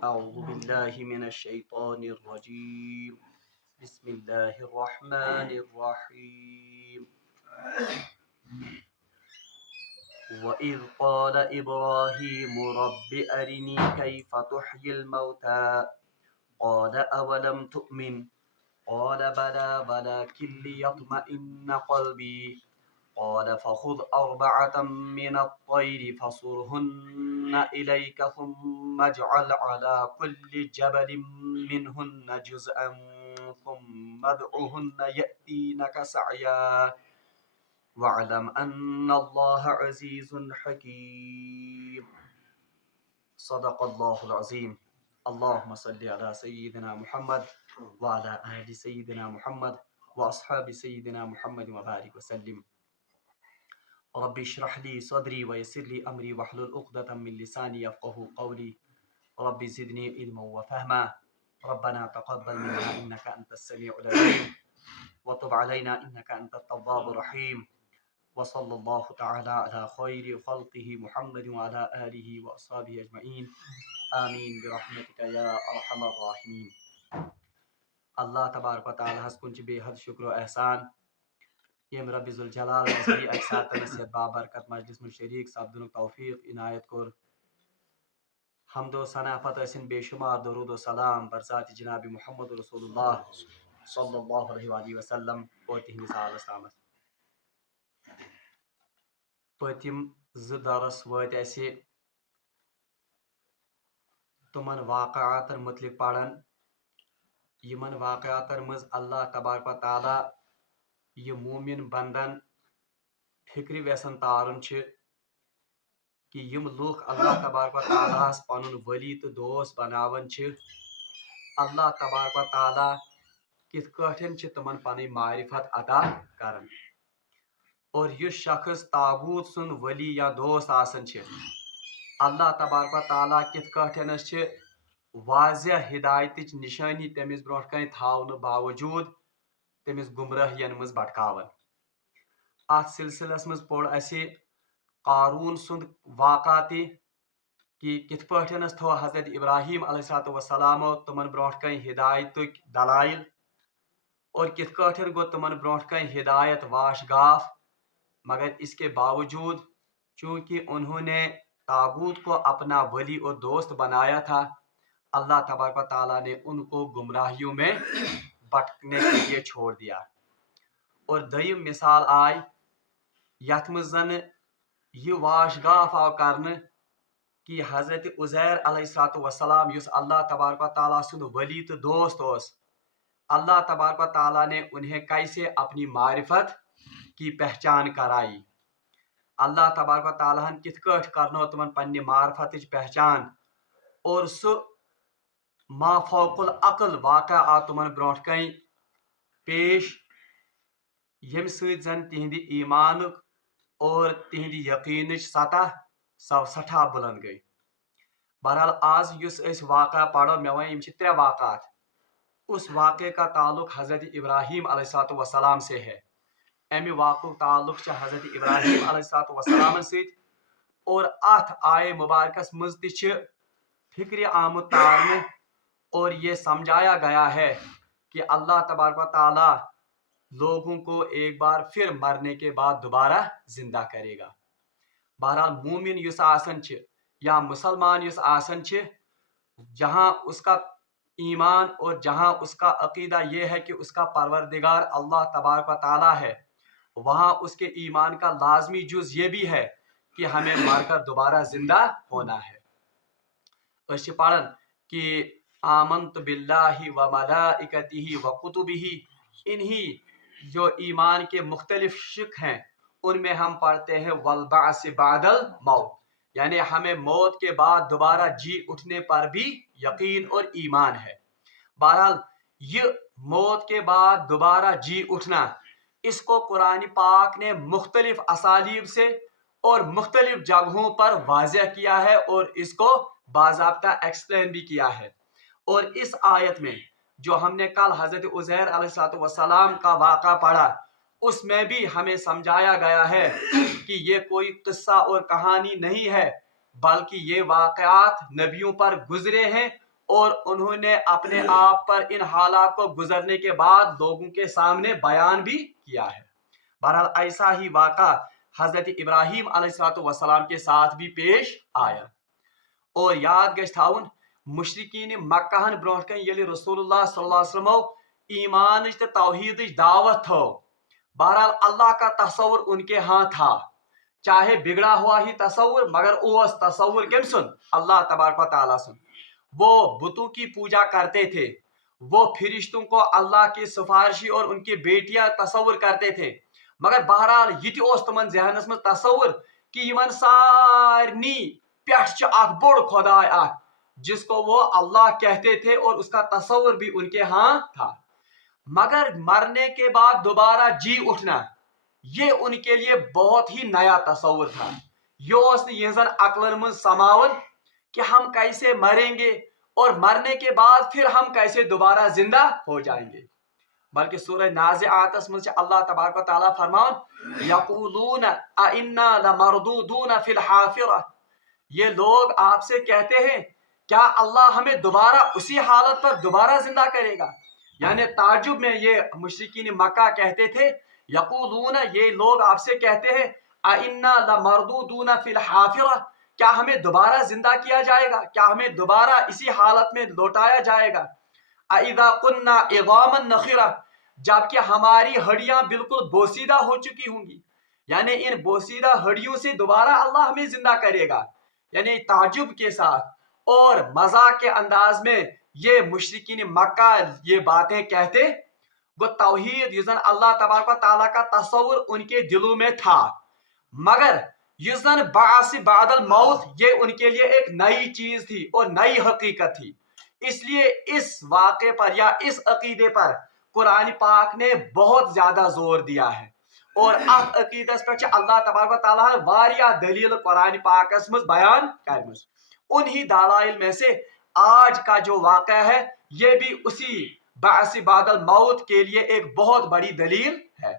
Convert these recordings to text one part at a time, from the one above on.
أعوذ بالله من الشيطان الرجيم بسم الله الرحمن الرحيم وإذ قال إبراهيم رب أرني كيف تحيي الموتى قال أولم تؤمن قال بلى ولكن ليطمئن قلبي قال فخذ أربعة من الطير فصرهن إليك ثم اجعل على كل جبل منهن جزءا ثم ادعهن يأتينك سعيا واعلم أن الله عزيز حكيم صدق الله العظيم اللهم صل على سيدنا محمد وعلى آل سيدنا محمد وأصحاب سيدنا محمد وبارك وسلم رب اشرح لي صدري ويسر لي أمري واحلل عقدة من لساني يفقهوا قولي رب زدني علما وفهما ربنا تقبل منا إنك أنت السميع العليم وتب علينا إنك أنت التواب الرحيم وصلى الله تعالى على خير خلقه محمد وعلى آله وأصحابه أجمعين آمين برحمتك يا أرحم الراحمين اللہ تبارک و تعالیٰ ہس کن بے حد شکر و احسان یم رب ذوالجلال مزبی اکسات نصیحت بابرکت مجلس من شریک سبدن توفیق عنایت کور حمد و ثنا پتہ ٲسِن بے شمار درود و سلام بر ذات جناب محمد رسول اللہ صلی اللہ علیہ وآلہ وسلم اور تہندس آلس تامت پتم درس وت اسہ تمن واقعاتن متعلق پڑھن یمن واقعاتن مز اللہ تبارک و تعالیٰ یہ مومن بندن فکر ویسن تارن کہ یم لوگ اللہ تبارک و تعالیٰ پن ولی تو دوست بناون اللہ تبارک و تعالیٰ کت کٹھن تمن پن معرفت عطا کرن اور اس شخص تابوت سن ولی یا دوست آسن اللہ تبارک و تعالیٰ کت کٹھنس واضح ہدایت نشانی تمس برو کن تھاون باوجود تمس گمراہین مز بٹکاون ات سلسلس مز پوڑ اسہ قارون سند واقع تہ کہ کت پٹھنس تھو حضرت ابراہیم علیہ السلام تمن برو کن ہدایت دلائل اور کت کٹھن گو تمن برو کن ہدایت واش گاف مگر اس کے باوجود چونکہ انہوں نے تابوت کو اپنا ولی اور دوست بنایا تھا اللہ تبارک و تعالیٰ نے ان کو گمراہیوں میں بٹکنے کے لیے چھوڑ دیا اور دیم مثال آئی یت مز زن یہ واش گاف آو کرنے کہ حضرت عزیر علیہ السلام یس اللہ تبارک و تعالیٰ سند ولی تو دوست اس اللہ تبارک و تعالیٰ نے انہیں کیسے اپنی معرفت کی پہچان کرائی اللہ تبارک و تعالیٰ کت کٹ کرنو تمن پنہ معرفت پہچان اور سہ ما فوق العقل واقع آ تمن برو کن پیش یم سۭتۍ زن تہندِ ایمانک اور تہندِ یقینچ سطح سٹھا بلند گئی بہرحال آز یس اس واقعہ پڑھو مے ون یم ترے واقعات اس واقعے کا تعلق حضرت ابراہیم علیہ السلام سے ہے امہ واقع تعلق حضرت ابراہیم علیہ السلام ست اور ات آئے مبارکس مز تہ فکر آمد تارنے اور یہ سمجھایا گیا ہے کہ اللہ تبارک و تعالیٰ لوگوں کو ایک بار پھر مرنے کے بعد دوبارہ زندہ کرے گا بہرحال مومن یس آسن یا مسلمان یس آسن جہاں اس کا ایمان اور جہاں اس کا عقیدہ یہ ہے کہ اس کا پروردگار اللہ تبارک و تعالیٰ ہے وہاں اس کے ایمان کا لازمی جز یہ بھی ہے کہ ہمیں مر کر دوبارہ زندہ ہونا ہے اس پڑھن کہ آمنت باللہ و ملائکتہ و کتبہ انہی جو ایمان کے مختلف شق ہیں ان میں ہم پڑھتے ہیں والبعث بعد الموت یعنی ہمیں موت کے بعد دوبارہ جی اٹھنے پر بھی یقین اور ایمان ہے بہرحال یہ موت کے بعد دوبارہ جی اٹھنا اس کو قرآن پاک نے مختلف اسالیب سے اور مختلف جگہوں پر واضح کیا ہے اور اس کو باضابطہ ایکسپلین بھی کیا ہے اور اس آیت میں جو ہم نے کل حضرت عزیر علیہ السلام کا واقعہ پڑھا اس میں بھی ہمیں سمجھایا گیا ہے کہ یہ کوئی قصہ اور کہانی نہیں ہے بلکہ یہ واقعات نبیوں پر گزرے ہیں اور انہوں نے اپنے آپ پر ان حالات کو گزرنے کے بعد لوگوں کے سامنے بیان بھی کیا ہے۔ بہرحال ایسا ہی واقعہ حضرت ابراہیم علیہ السلام کے ساتھ بھی پیش آیا۔ اور یاد گژھِ تھاؤن مشرقین مکہ برونٛٹھ کن ییٚلہِ رسول اللہ صلی اللہ علیہ وسلمو ایمانٕچ تہٕ توحیدٕچ دعوت تھو، بہرحال اللہ کا تصور ان کے ہاں تھا، چاہے بگڑا ہوا ہی تصور، مگر اوس تصور کم سن؟ اللہ تبارک و تعالیٰ سن۔ وہ بتوں کی پوجا کرتے تھے، وہ فرشتوں کو اللہ کی سفارشی اور ان کی بیٹیاں تصور کرتے تھے، مگر بہرحال یہ تہِ اوس تمن ذہنس مز تصور کہ یمن سارنی پیٹھ اخ بوڑ خدائے اخ جس کو وہ اللہ کہتے تھے، اور اس کا تصور بھی ان کے ہاں تھا۔ مگر مرنے کے بعد دوبارہ جی اٹھنا یہ ان کے لیے بہت ہی نیا تصور تھا۔ یہ یہزن عقلن من سماون کہ ہم کیسے مریں گے اور مرنے کے بعد پھر ہم کیسے دوبارہ زندہ ہو جائیں گے۔ بلکہ سورہ نازعات میں اللہ تبارک و تعالیٰ فرمان یقولون اِنَّا لَمَرْدُودُونَ فِي الْحَافِرَةِ، یہ لوگ آپ سے کہتے ہیں کیا اللہ ہمیں دوبارہ اسی حالت پر دوبارہ زندہ کرے گا؟ یعنی تعجب میں یہ مشرکین مکہ کہتے تھے، یقولون یہ لوگ آپ سے کہتے ہیں اِنَّا لَمَرْدُودُونَ فِي الْحَافِرَةِ، کیا ہمیں دوبارہ زندہ کیا جائے گا؟ کیا ہمیں دوبارہ اسی حالت میں لوٹایا جائے گا؟ اِذَا كُنَّا عِظَامًا نَخِرَةً، جبکہ ہماری ہڈیاں بالکل بوسیدہ ہو چکی ہوں گی، یعنی ان بوسیدہ ہڈیوں سے دوبارہ اللہ ہمیں زندہ کرے گا۔ یعنی تعجب کے ساتھ اور مذاق کے انداز میں یہ مشرکین مکہ یہ باتیں کہتے، وہ توحید یزن اللہ تبارک و تعالیٰ کا تصور ان کے دلوں میں تھا، مگر یزن بعث بعد الموت یہ ان کے لیے ایک نئی چیز تھی اور نئی حقیقت تھی۔ اس لیے اس واقعے پر یا اس عقیدے پر قرآن پاک نے بہت زیادہ زور دیا ہے، اور ات عقیدس پر اللہ تبارک و تعالیٰ واریاہ دلیل قرآن پاکس مز بیان کرمز۔ انہی دلائل میں سے آج کا جو واقعہ ہے یہ بھی اسی بعث بعد الموت کے لیے ایک بہت بڑی دلیل ہے۔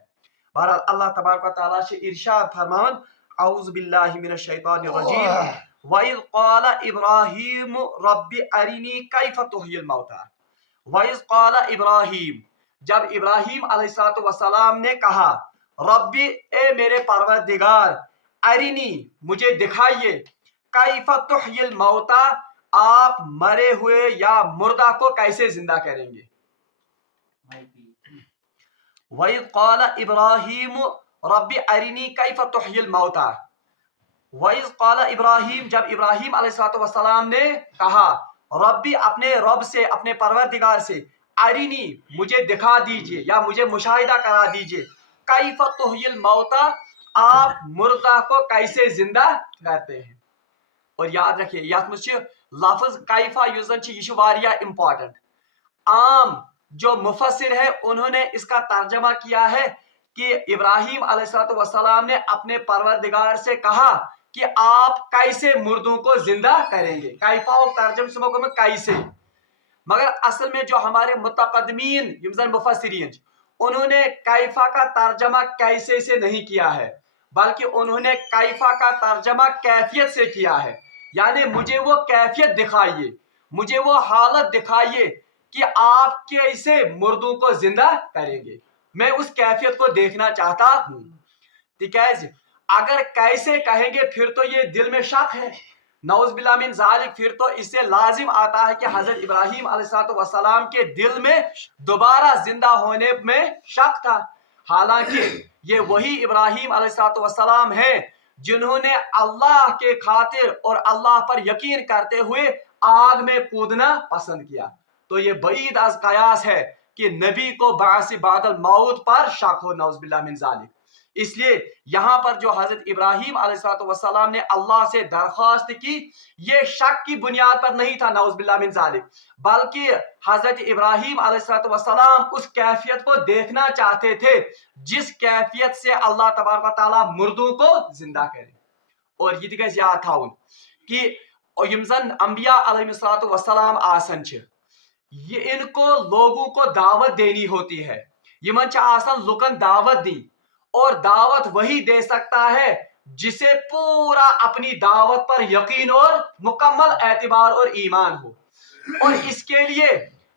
بہرحال اللہ تبارک و تعالیٰ سے ارشاد فرمان اعوذ باللہ من الشیطان الرجیم وَإِذْ قَالَ إِبْرَاهِيمُ رَبِّ أَرِنِي كَيْفَ تُحْيِي الْمَوْتَىٰ، وَإِذْ قَالَ إِبْرَاهِيمُ، جب ابراہیم علیہ السلام نے کہا ربی اے میرے پروردگار، ارینی مجھے دکھائیے، کیف تحیی الموتیٰ آپ مرے ہوئے یا مردہ کو کیسے زندہ کریں گے۔ وَإِذْ قَالَ إِبْرَاهِيمُ رَبِّ أَرِنِي كَيْفَ تُحْيِي الْمَوْتَىٰ، وَإِذْ قَالَ إِبْرَاهِيمُ جب ابراہیم علیہ السلام نے کہا ربی اپنے رب سے اپنے پروردگار سے، ارینی مجھے دکھا دیجئے یا مجھے مشاہدہ کرا دیجئے، کیف تحیی الموتیٰ آپ مردہ کو کیسے زندہ کرتے ہیں۔ اور یاد رکھیے یاد مجھے لفظ کیفا یوزن یہ واریاہ امپورٹنٹ۔ عام جو مفسر ہے انہوں نے اس کا ترجمہ کیا ہے کہ ابراہیم علیہ السلام نے اپنے پروردگار سے کہا کہ آپ کیسے مردوں کو زندہ کریں گے، کیفا و ترجمہ سمجھو میں کیسے، مگر اصل میں جو ہمارے متقدمین مفسرین انہوں نے کیفا کا ترجمہ کیسے سے نہیں کیا ہے، بلکہ انہوں نے کیفا کا ترجمہ کیفیت سے کیا ہے، یعنی مجھے وہ کیفیت دکھائیے، مجھے وہ حالت دکھائیے کہ آپ کیسے مردوں کو زندہ کریں گے، میں اس کیفیت کو دیکھنا چاہتا ہوں۔ تکیاز اگر کیسے کہیں گے پھر تو یہ دل میں شک ہے، نعوذ باللہ من ذالک، پھر تو اس سے لازم آتا ہے کہ حضرت ابراہیم علیہ السلام کے دل میں دوبارہ زندہ ہونے میں شک تھا، حالانکہ یہ وہی ابراہیم علیہ السلام ہیں جنہوں نے اللہ کے خاطر اور اللہ پر یقین کرتے ہوئے آگ میں کودنا پسند کیا۔ تو یہ بعید از قیاس ہے کہ نبی کو بعث بعد الموت پر شک ہو، نعوذ باللہ من ذالک۔ اس لیے یہاں پر جو حضرت ابراہیم علیہ السلام نے اللہ سے درخواست کی یہ شک کی بنیاد پر نہیں تھا، نعوذ باللہ من ذالک، بلکہ حضرت ابراہیم علیہ السلام اس کیفیت کو دیکھنا چاہتے تھے جس کیفیت سے اللہ تبارک و تعالیٰ مردوں کو زندہ کرے۔ اور یہ گژھِ یاد تھاؤن کہ یم زن انبیاء علیہ السلام آسن چھ، یہ ان کو لوگوں کو دعوت دینی ہوتی ہے، یمن چھ آسن لکن دعوت دی، اور دعوت وہی دے سکتا ہے جسے پورا اپنی دعوت پر یقین اور مکمل اعتبار اور ایمان ہو۔ اور اس کے لیے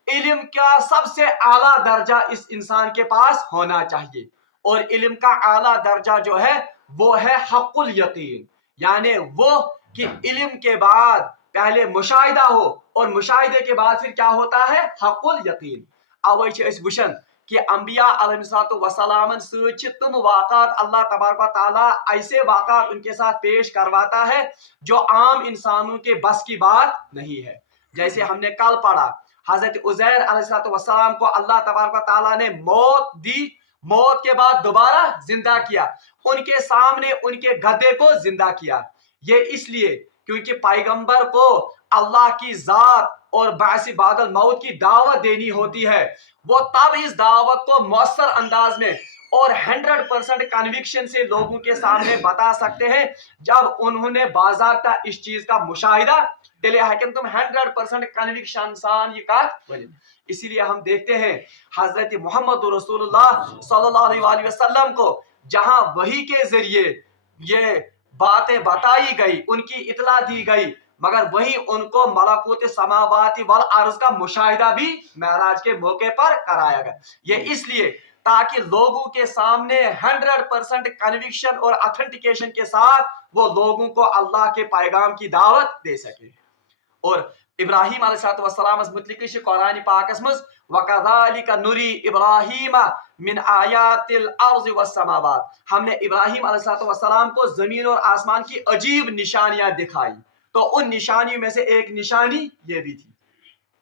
علم کا سب سے اعلیٰ درجہ اس انسان کے پاس ہونا چاہیے، اور علم کا اعلیٰ درجہ جو ہے وہ ہے حق الیقین، یعنی وہ کہ علم کے بعد پہلے مشاہدہ ہو اور مشاہدے کے بعد پھر کیا ہوتا ہے؟ حق الیقین۔ اوے چھ اس وشن کہ انبیاء علیہ السلام سۭتۍ تم واقعات اللہ تبارک و تعالیٰ ایسے واقعات ان کے ساتھ پیش کرواتا ہے جو عام انسانوں کے بس کی بات نہیں ہے۔ جیسے ہم نے کل پڑھا، حضرت عزیر علیہ السلام کو اللہ تبارک و تعالیٰ نے موت دی، موت کے بعد دوبارہ زندہ کیا، ان کے سامنے ان کے گدھے کو زندہ کیا۔ یہ اس لیے کیونکہ پیغمبر کو اللہ کی ذات اور بعث بعد الموت کی دعوت دینی ہوتی ہے، وہ تب اس دعوت کو مؤثر انداز میں اور 100% کنوکشن سے لوگوں کے سامنے بتا سکتے ہیں جب انہوں نے باضابطہ اس چیز کا مشاہدہ تیلے ہیکن تم 100% کنوکشن سان یہ کات ونن۔ اسی لیے ہم دیکھتے ہیں حضرت محمد رسول اللہ صلی اللہ علیہ وسلم کو جہاں وحی کے ذریعے یہ باتیں بتائی گئی، ان کی اطلاع دی گئی، مگر وہیں ان کو ملکوت سماوات والارض کا مشاہدہ بھی معراج کے موقع پر کرایا گیا۔ یہ اس لیے تاکہ لوگوں کے سامنے 100% کنوکشن اور اتھنٹیکیشن کے ساتھ وہ لوگوں کو اللہ کے پیغام کی دعوت دے سکے۔ اور ابراہیم علیہ السلام متعلق قرآن پاکس مز وَكَذَلِكَ نُرِي إِبْرَاهِيمَ مِنْ آيَاتِ الْأَرْضِ وَالسَّمَاوَاتِ، ہم نے ابراہیم علیہ السلام کو زمین اور آسمان کی عجیب نشانیاں دکھائی، تو ان نشانیوں میں سے ایک نشانی یہ بھی تھی۔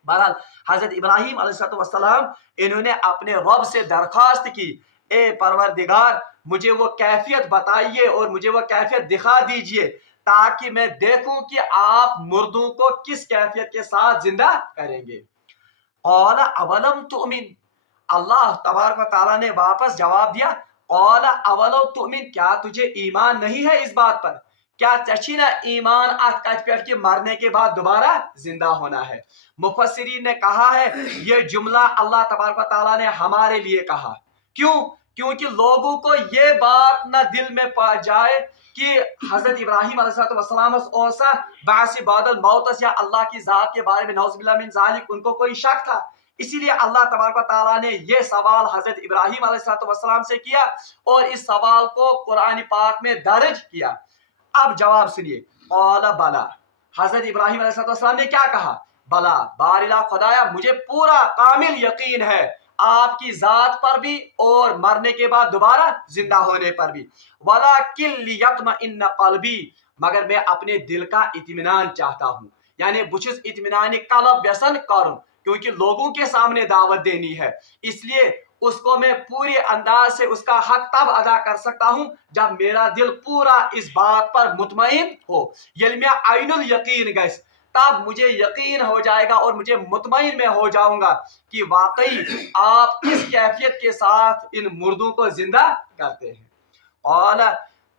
بہرحال حضرت ابراہیم علیہ السلام انہوں نے اپنے رب سے درخواست کی، اے پروردگار مجھے وہ کیفیت بتائیے اور مجھے وہ کیفیت دکھا دیجئے تاکہ میں دیکھوں کہ آپ مردوں کو کس کیفیت کے ساتھ زندہ کریں گے۔ قال اولم تؤمن، اللہ تبارک و تعالیٰ نے واپس جواب دیا، قال اولم تؤمن، کیا تجھے ایمان نہیں ہے اس بات پر؟ کیا چچھی نا ایمان ات کت پہ کہ مرنے کے بعد دوبارہ زندہ ہونا ہے؟ مفسرین نے کہا ہے یہ جملہ اللہ تبارک و تعالیٰ نے ہمارے لیے کہا، کیوں؟ کیونکہ لوگوں کو یہ بات نہ دل میں پا جائے کہ حضرت ابراہیم علیہ السلام اوسا بعث بعد الموت یا اللہ کی ذات کے بارے میں نعوذ باللہ من ذالک ان کو کوئی شک تھا، اسی لیے اللہ تبارک و تعالیٰ نے یہ سوال حضرت ابراہیم علیہ السلام سے کیا اور اس سوال کو قرآن پاک میں درج کیا۔ اب جواب سنیے، قال بلا، حضرت ابراہیم علیہ السلام نے کیا کہا؟ بلا، بارلا خدایا مجھے پورا کامل یقین ہے آپ کی ذات پر بھی اور مرنے کے بعد دوبارہ زندہ ہونے پر بھی، وَلَكِنْ لِيَطْمَئِنَّ قَلْبِي، مگر میں اپنے دل کا اطمینان چاہتا ہوں، یعنی بچس اطمینان قلب ویسن کروں، کیونکہ لوگوں کے سامنے دعوت دینی ہے، اس لیے اس کو میں پورے انداز سے اس کا حق تب ادا کر سکتا ہوں جب میرا دل پورا اس بات پر مطمئن ہو، یل میں عین الیقین گیس، تب مجھے یقین ہو جائے گا اور مجھے مطمئن میں ہو جاؤں گا کہ واقعی آپ کس کیفیت کے ساتھ ان مردوں کو زندہ کرتے ہیں۔ قال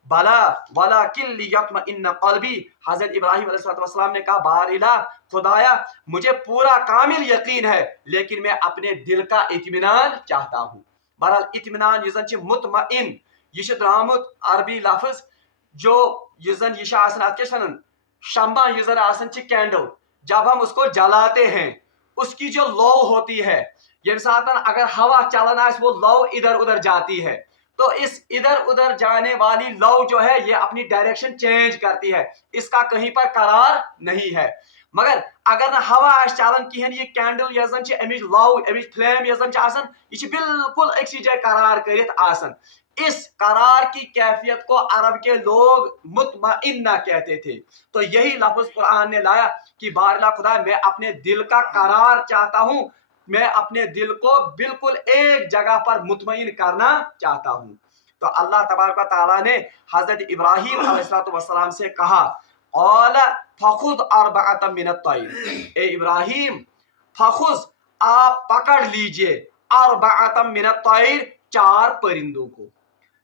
بلا ولکن لیطمئن قلبی، حضرت ابراہیم علیہ السلام نے کہا بار الہ خدایا مجھے پورا کامل یقین ہے لیکن میں اپنے دل کا اطمینان چاہتا ہوں۔ بہرحال اطمینان یزن چھ مطمئن، یہ درامت عربی لفظ جو یزن یہ آسن ات کیا ونن شمع یزن آسن چھ کینڈل، جب ہم اس کو جلاتے ہیں اس کی جو لو ہوتی ہے یم ساتن اگر ہوا چلن آس وہ لو ادھر ادھر جاتی ہے، تو اس ادھر ادھر جانے والی لو جو ہے یہ اپنی ڈائریکشن چینج کرتی ہے، اس کا کہیں پر قرار نہیں ہے، مگر اگر نہ ہوا آس چلان کہین یہ کینڈل یزن چھ امچ لو امچ فلیم یزن چھ آسان یہ چھ بالکل اکسی جائے قرار کرت آسان۔ اس قرار کی کیفیت کو عرب کے لوگ مطمئنہ کہتے تھے، تو یہی لفظ قرآن نے لایا کہ بارلا خدا میں اپنے دل کا قرار چاہتا ہوں، میں اپنے دل کو بالکل ایک جگہ پر مطمئن کرنا چاہتا ہوں۔ تو اللہ تبارک و تعالیٰ نے حضرت ابراہیم علیہ السلام سے کہا قال فخذ اربعۃ من الطیر، اے ابراہیم فخذ آپ پکڑ لیجئے اربعۃ من الطیر 4 پرندوں کو،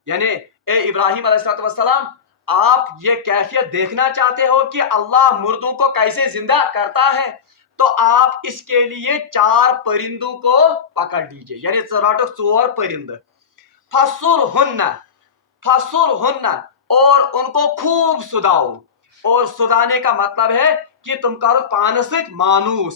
یعنی اے ابراہیم علیہ السلام آپ یہ کیفیت دیکھنا چاہتے ہو کہ اللہ مردوں کو کیسے زندہ کرتا ہے، تو آپ اس کے لیے 4 پرندوں کو پکڑ لیجئے، یعنی رٹک 4 پرند، فَصُرْهُنَّ اور ان کو خوب سداؤ، اور سدانے کا مطلب ہے کہ تم کرو پانس سۭتۍ مانوس،